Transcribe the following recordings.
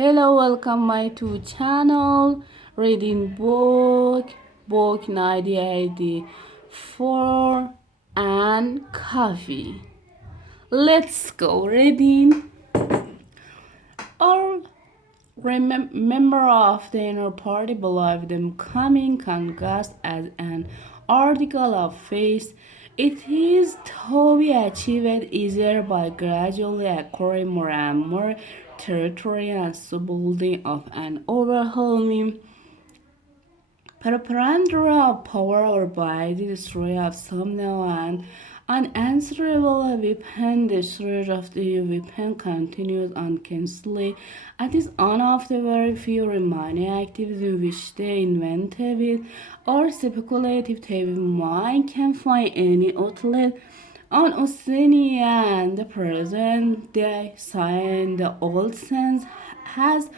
Hello, welcome my to channel reading book 1984 and coffee. Let's go reading. Our member of the inner party believed them coming conquest as an article of faith. It is to be achieved easier by gradually acquiring more and more territory and subbuilding of an overwhelming preponderance of power or by the destroy of some now and unanswerable weapon. The surge of the weapon continues uncancelled. It is one of the very few remaining activities in which the inventive or speculative mind can find any outlet. On Oceania and the present day science, the old sense has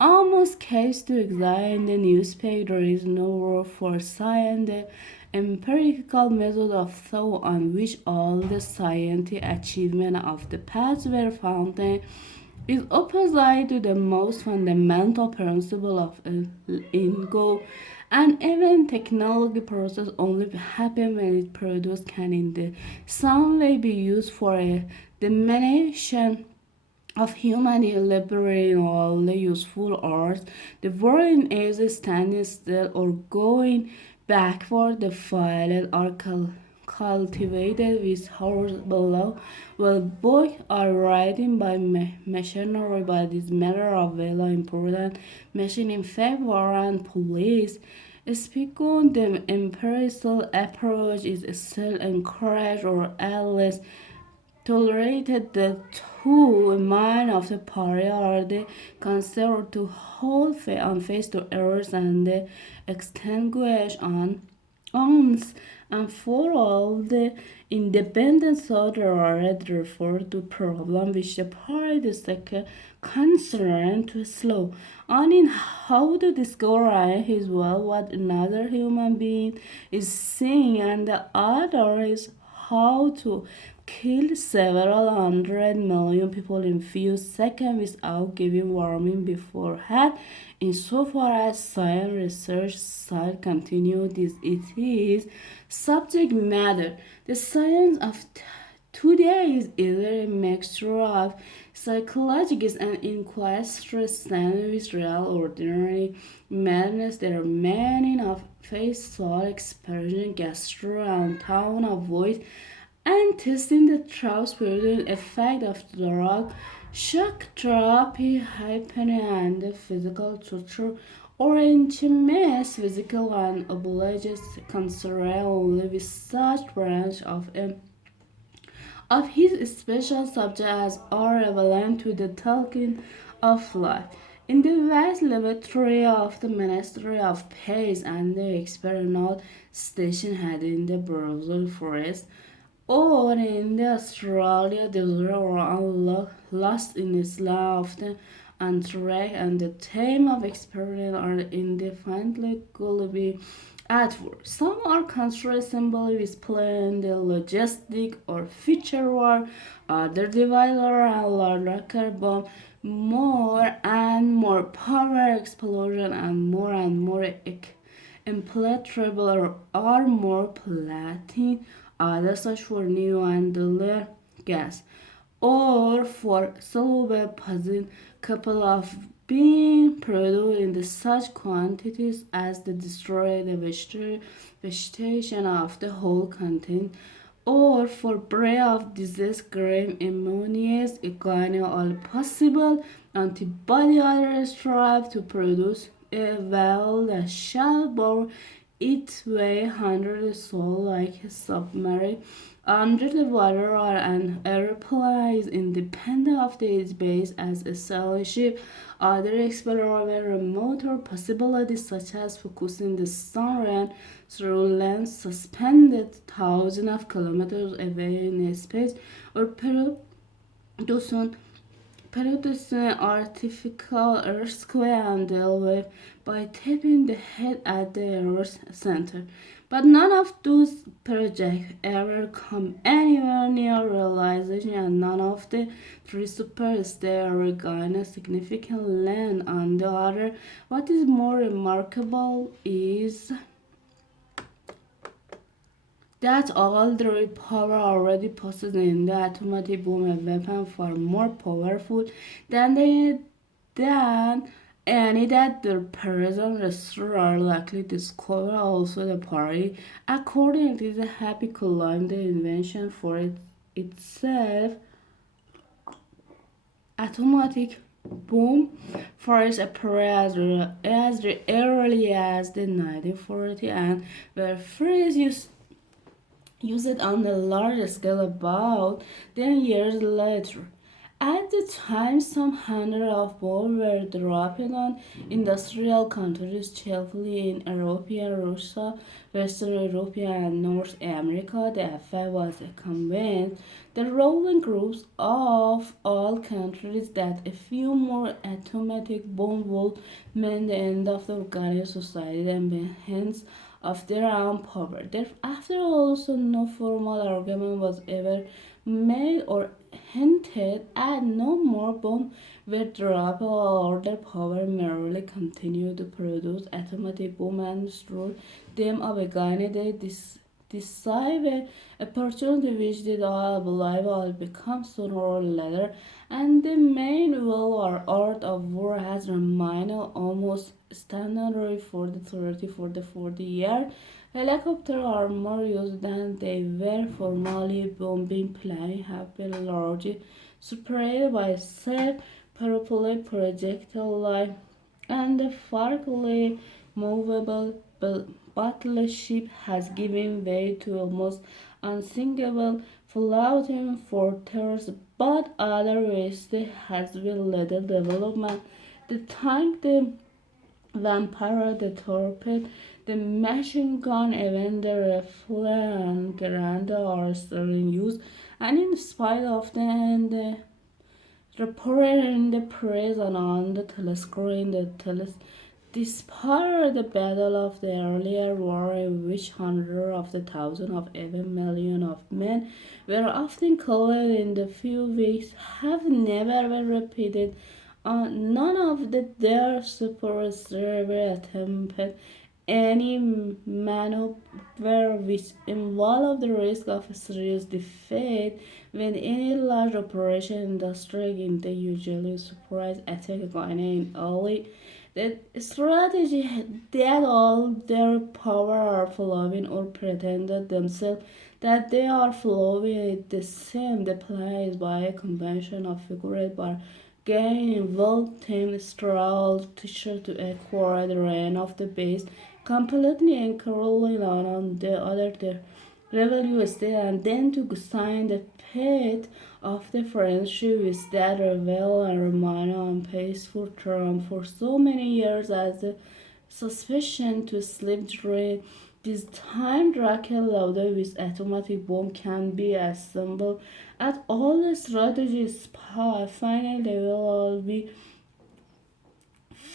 almost ceased to exist in the newspaper. There is no word for science, the empirical method of thought on which all the scientific achievements of the past were founded is opposite to the most fundamental principle of ego, and even technology process only happen when it produced can in the some way be used for a diminution of humanity liberating all the useful arts. The world is standing still or going backward. The files are cultivated with horse below, while boys are writing by machinery. But this matter of very important machine in favor and police. Speaking the empirical approach is still encouraged or at least tolerated. The two men of the party are the considered to hold on face to errors and the extinguish on arms, and for all the independent thought are referred to problem which the party is concerned to slow on in how to discover his well what another human being is seeing, and the other is how to kill several hundred million people in few seconds without giving warning beforehand. Insofar as science research side continue this, it is subject matter. The science of today is either a mixture of psychological and inquisitive standard with real ordinary madness. There are many of face, soul, expression, gastro, and tone of voice, and testing the transport effect of drug, shock therapy, hypnosis, and the physical torture, or intimate physical and obliges concerned only with such branch of his special subjects are relevant to the talking of life. In the vast laboratory of the Ministry of Peace and the experimental station had in the Brazil forest, or in the Australia desert, or lost in Islam of the Anthrax, and the theme of experiment are indefinitely could be at work. Some are considered simply with plan the logistic or feature war, other divider and larger bomb, more and more power explosion, and more impenetrable or more platinum, other such for new and duller gas, or for soluble poison couple of being produced in the such quantities as to destroy the vegetation of the whole continent, or for prey of disease, grave immunities, against all possible antibody others strive to produce a well that shall bore its way under the soil like a submarine under the water, or an airplane is independent of its base as a sail ship. Other explorers remote possibilities such as focusing the sun rays through lens suspended thousands of kilometers away in space, or producing artificial earthquake and deal with by tapping the head at the Earth's center. But none of those projects ever come anywhere near realization, and none of the three superstars ever gain a significant land. On the other, what is more remarkable is that all the power already possessed in the atomic bomb, a weapon far more powerful than they than any that the present restaurant are likely to discover. Also, the party, according to the happy claim, the invention for itself, automatic bomb first appeared as early as the 1940 and were first used on a large scale about 10 years later. At the time, some hundreds of bombs were dropped on industrial countries, chiefly in Europe, Russia, Western Europe, and North America. The effect was convinced the ruling groups of all countries that a few more atomic bombs would mean the end of the organic society and the hands of their own power. After all, so no formal argument was ever made or hinted at. No more bombs were dropped or their power merely continued to produce atomic bombs and threw them up again. They decisive opportunity which did all believe will become sooner or later, and the main will or art of war has remained almost standard for the 30 for the 40 year. Helicopters are more used than they were formerly. Bombing planes have been largely separated by self-propelled projectile and the farcally movable battleship has given way to almost unsinkable floating fortresses, but other ways has been little development. The tank, the vampire, the torpedo, the machine gun, even the rifle and grenade are still in use, and in spite of the reported in the press and on the telescreen, despite the battle of the earlier war in which hundreds of the thousands of even millions of men were often killed in the few weeks, have never been repeated. None of their supporters ever attempted any maneuver which involved the risk of a serious defeat. When any large operation industry in the usually surprise attack going in early, the strategy that all their power are following or pretended themselves that they are following the same the place by a convention of figure by getting involved team straddle teacher to acquire the reign of the base completely and crawling on the other the rebel state and then to sign the fate of the friendship with that rebel and remain on peaceful terms for so many years as the suspicion to slip during this time. Dracula with atomic bomb can be assembled at all the strategies finally they will all be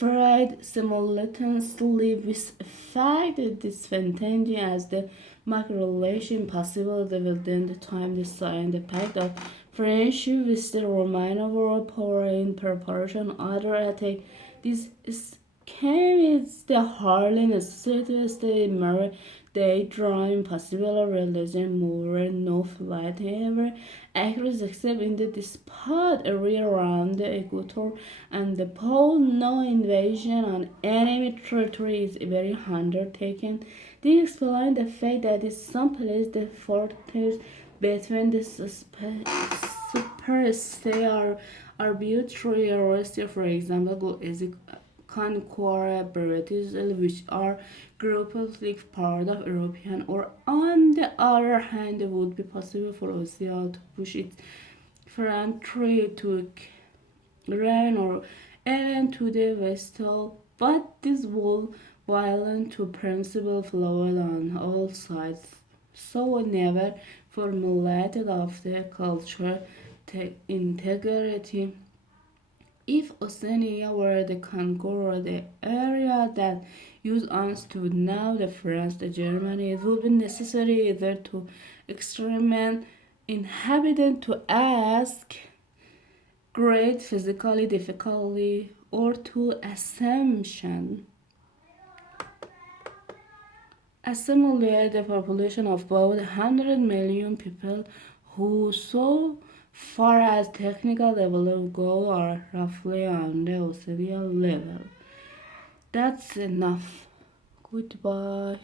fried simultaneously with fact disadvantage as the macro-relation possible within the time they sign the pact of friendship with the Roman overall power in preparation other attack. This is came is the hardly necessary the mirror they drawing possible religion more no flight ever actors except in the spot area around the equator and the pole. No invasion on enemy territory is very undertaken. They explain the fact that in some places the fortress between the superstate are arbitrary arrested. For example, is Concord British, which are groups like part of European, or on the other hand, it would be possible for Austria to push its frontier to Iran or even to the Westall, but this would violate to principle flawed on all sides, so never formulated of the culture integrity. If Oceania were the Congo, the area that used us to now the France, the Germany, it would be necessary either to experiment inhabitant to ask great physically difficulty or to assumption assimilate a population of about 100 million people who so far as technical development go are roughly on the Oceania level. That's enough. Goodbye.